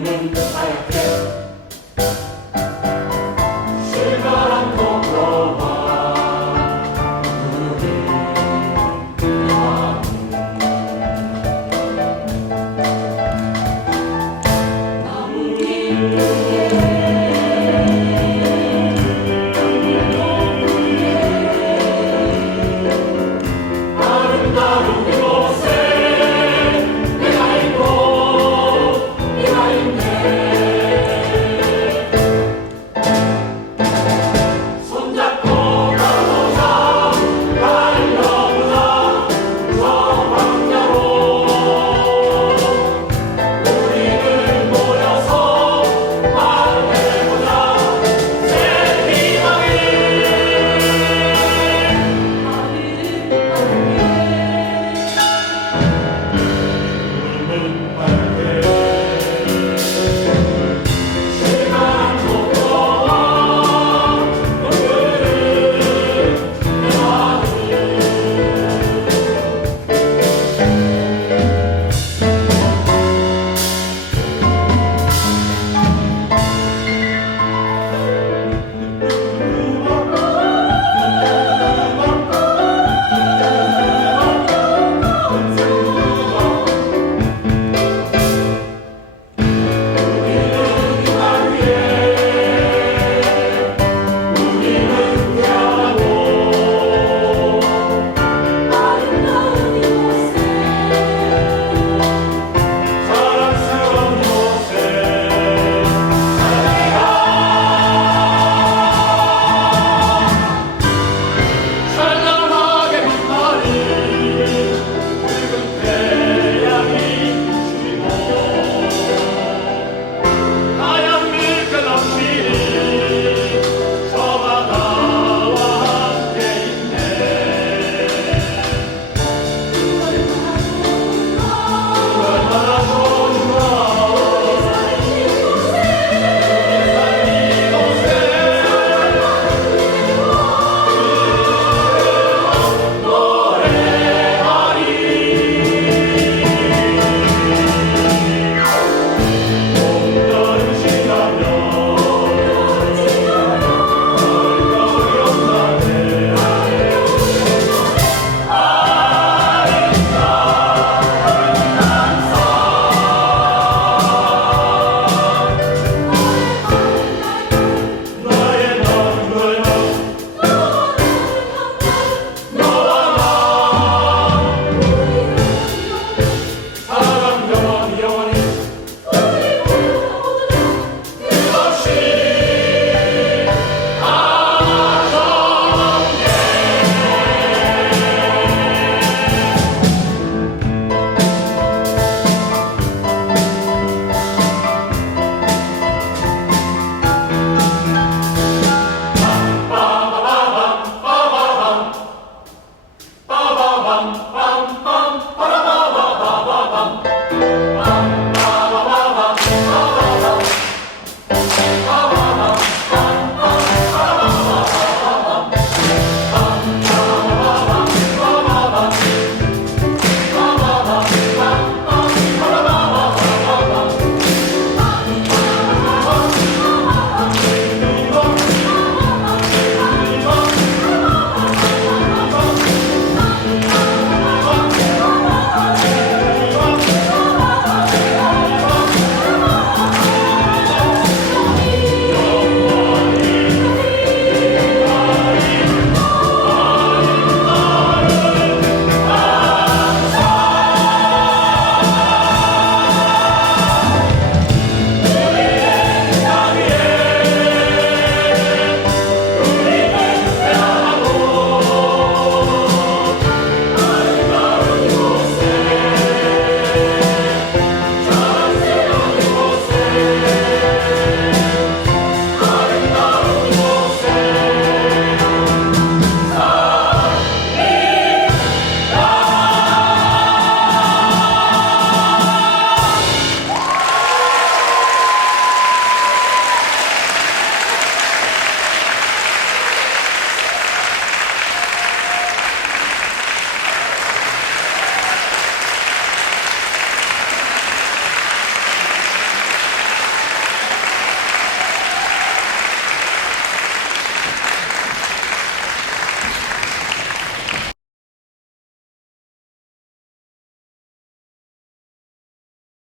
mundo para